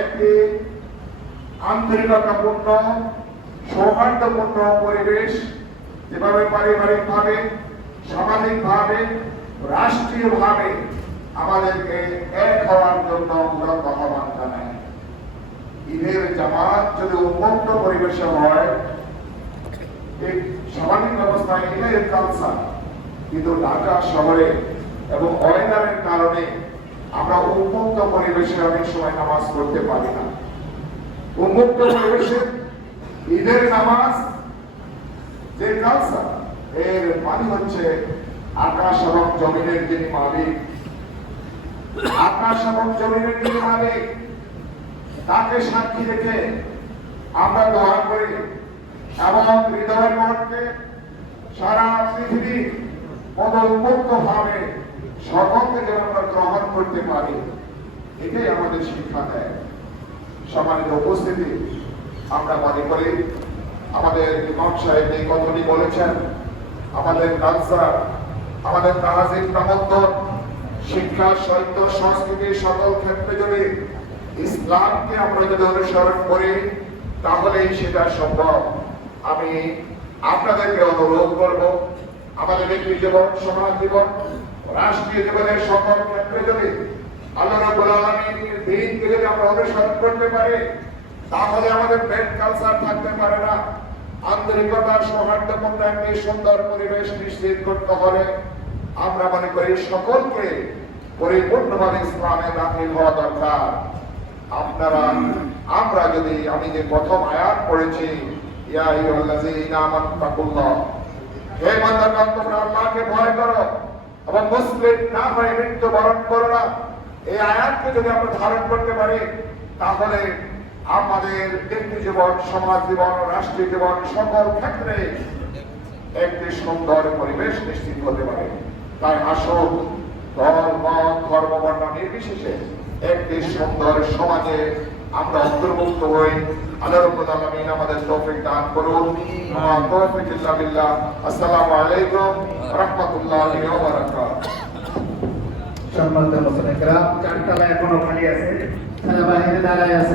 একটি আন্তরিকতাপূর্ণ সৌহার্দ্যপূর্ণ পরিবেশ যেভাবে পারিবারিকভাবে, সামাজিকভাবে, রাষ্ট্রীয়ভাবে আমাদেরকে এক হওয়ার জন্য মূলত আহ্বান জানায়। ঈদের জামাত যদি উন্মুক্ত পরিবেশে হয়, এই সামাজিক অবস্থায় ঈদের কালচার, কিন্তু ঢাকা শহরে এবং ওয়েদারের কারণে আমরা উন্মুক্ত পরিবেশে অনেক সময় নামাজ পড়তে পারি না। উন্মুক্ত পরিবেশে ঈদের নামাজ যে কালচার, এর মানে হচ্ছে আকাশ এবং জমিনের যিনি মালিক, আকাশ এবং জমিনের যিনি মালিক, তাকে সাক্ষী রেখে আমরা দোয়া করি এবং হৃদয়ের মধ্যে সারা পৃথিবী উন্মুক্ত ভাবে সকলকে যেন আমরা গ্রহণ করতে পারি, এটাই আমাদের শিক্ষা দেয়। সম্মানিত উপস্থিতি, আমরা মনে করি আমাদের ইমাম সাহেব এই কথাটি বলেছেন, আমাদের কালচার, আমাদের তাহাজিব তামাদ্দুন, শিক্ষা, সাহিত্য, সংস্কৃতি সকল ক্ষেত্রে যদি ইসলামকে আমরা যদি অনুসরণ করি তাহলেই সেটা সম্ভব। আমি আপনাদেরকে অনুরোধ করব, আমাদের ব্যক্তি জীবন, সমাজ জীবন, রাষ্ট্রীয় জীবনের সকল ক্ষেত্রে যদি আল্লাহ রাব্বুল আলামিনের দ্বীনকে যদি আমরা অনুসরণ করতে পারি তাহলে আমাদের ব্যাড কালচার থাকতে পারে না। আন্তরিকতা, সৌহার্দ্যপূর্ণ একটি সুন্দর পরিবেশ নিশ্চিত করতে হলে আমরা মনে করি সকলকে পরিপূর্ণভাবে ইসলামে দাখিল হওয়া দরকার। আমরা যদি, আমি যে প্রথম আয়াত পড়েছি, ইয়া আইয়ুহাল্লাযীনা আমানু তাকুল্লাহ, হে বান্দাগণ তোমরা আল্লাহকে ভয় করো এবং মুসলিম না হয়ে মৃত্যুবরণ করো না, এই আয়াতকে যদি আমরা ধারণ করতে পারি তাহলে আমাদের ব্যক্তি জীবন, সমাজ জীবন, রাষ্ট্রীয় জীবন সকল ক্ষেত্রে একটি সুন্দর পরিবেশ নিশ্চিত হতে পারে। তাই আসুন দল, মত, ধর্ম, বর্ণ নির্বিশেষে একটি সুন্দর সমাজে আমরা অন্তর্ভুক্ত হই। আল্লাহ রাব্বুল আলামিন আমাদের তৌফিক দান করুন। তৌফিক ইল্লা বিল্লাহ। আসসালামু আলাইকুম ওয়া রাহমাতুল্লাহি ওয়া বারাকাতুহু। সম্মানিত মুসলিম কিরাম, চারতলা এখনো খালি আছে, তারা বাইরে দাঁড়ায় আছে।